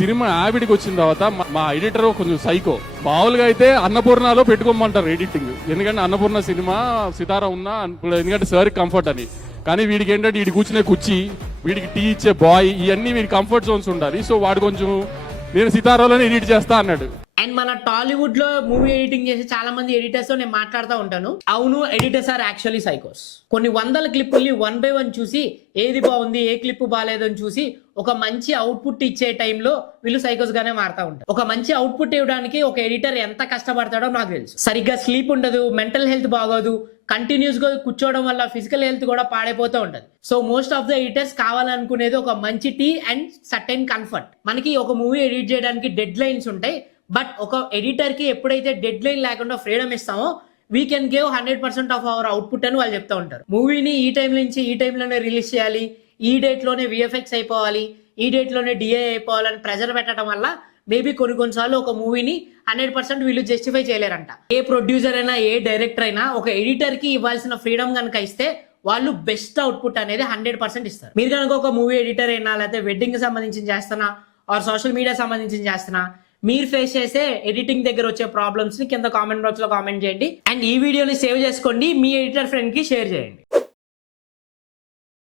Cinema ఆవిడికి వచ్చిన తర్వాత మా ఎడిటర్ కొంచెం సైకో. మామూలుగా అయితే అన్నపూర్ణలో పెట్టుకోమంటారు ఎడిటింగ్, ఎందుకంటే అన్నపూర్ణ సినిమా సితారా ఉన్నా ఎందుకంటే సార్ కంఫర్ట్ అని. కానీ వీడికి ఏంటంటే వీడి కూర్చునే కుర్చీ, వీడికి టీ ఇచ్చే బాయ్, ఇవన్నీ వీడి కంఫర్ట్ జోన్స్ ఉండాలి. సో వాడు కొంచెం నేను సితారాలోనే ఎడిట్ చేస్తా అన్నాడు. అండ్ మన టాలీవుడ్ లో మూవీ ఎడిటింగ్ చేసే చాలా మంది ఎడిటర్స్ తో నేను మాట్లాడుతూ ఉంటాను. అవును, ఎడిటర్స్ ఆర్ యాక్చువల్లీ సైకోస్. కొన్ని వందల క్లిప్పుల్ని 1 by 1 చూసి ఏది బాగుంది ఏ క్లిప్ బాగాలేదని చూసి ఒక మంచి అవుట్పుట్ ఇచ్చే టైంలో వీళ్ళు సైకోస్ గానే మారుతా ఉంటారు. ఒక మంచి అవుట్పుట్ ఇవ్వడానికి ఒక ఎడిటర్ ఎంత కష్టపడతాడో నాకు తెలుసు. సరిగ్గా స్లీప్ ఉండదు, మెంటల్ హెల్త్ బాగోదు, కంటిన్యూస్ గా కూర్చోవడం వల్ల ఫిజికల్ హెల్త్ కూడా పాడైపోతూ ఉంటది. So most of the editors కావాలనుకునేది ఒక మంచి టీ అండ్ సర్టెన్ కంఫర్ట్. మనకి ఒక మూవీ ఎడిట్ చేయడానికి డెడ్ లైన్స్ ఉంటాయి, బట్ ఒక ఎడిటర్ కి ఎప్పుడైతే డెడ్ లైన్ లేకుండా ఫ్రీడమ్ ఇస్తామో we can give 100% of our output అని వాళ్ళు చెప్తా ఉంటారు. మూవీని ఈ టైం నుంచి ఈ టైంలోనే రిలీజ్ చేయాలి, ఈ డేట్ లోనే విఎఫ్ఎక్స్ అయిపోవాలి, ఈ డేట్ లోనే డిఏ అయిపోవాలని ప్రెజర్ పెట్టడం వల్ల మేబీ కొన్నిసార్లు ఒక మూవీని 100% వీళ్ళు జస్టిఫై చేయలేరంట. ఏ ప్రొడ్యూసర్ అయినా ఏ డైరెక్టర్ అయినా ఒక ఎడిటర్ కి ఇవ్వాల్సిన ఫ్రీడమ్ కనుక ఇస్తే వాళ్ళు బెస్ట్ అవుట్పుట్ అనేది 100% ఇస్తారు. మీరు కనుక ఒక మూవీ ఎడిటర్ అయినా లేకపోతే వెడ్డింగ్ కి సంబంధించి చేస్తున్నా ఆర్ సోషల్ మీడియా సంబంధించి చేస్తున్నా, మీరు ఫేస్ చేసే ఎడిటింగ్ దగ్గర వచ్చే ప్రాబ్లమ్స్ ని కింద కామెంట్ బాక్స్ లో కామెంట్ చేయండి. అండ్ ఈ వీడియోని సేవ్ చేసుకోండి, మీ ఎడిటర్ ఫ్రెండ్ కి షేర్ చేయండి.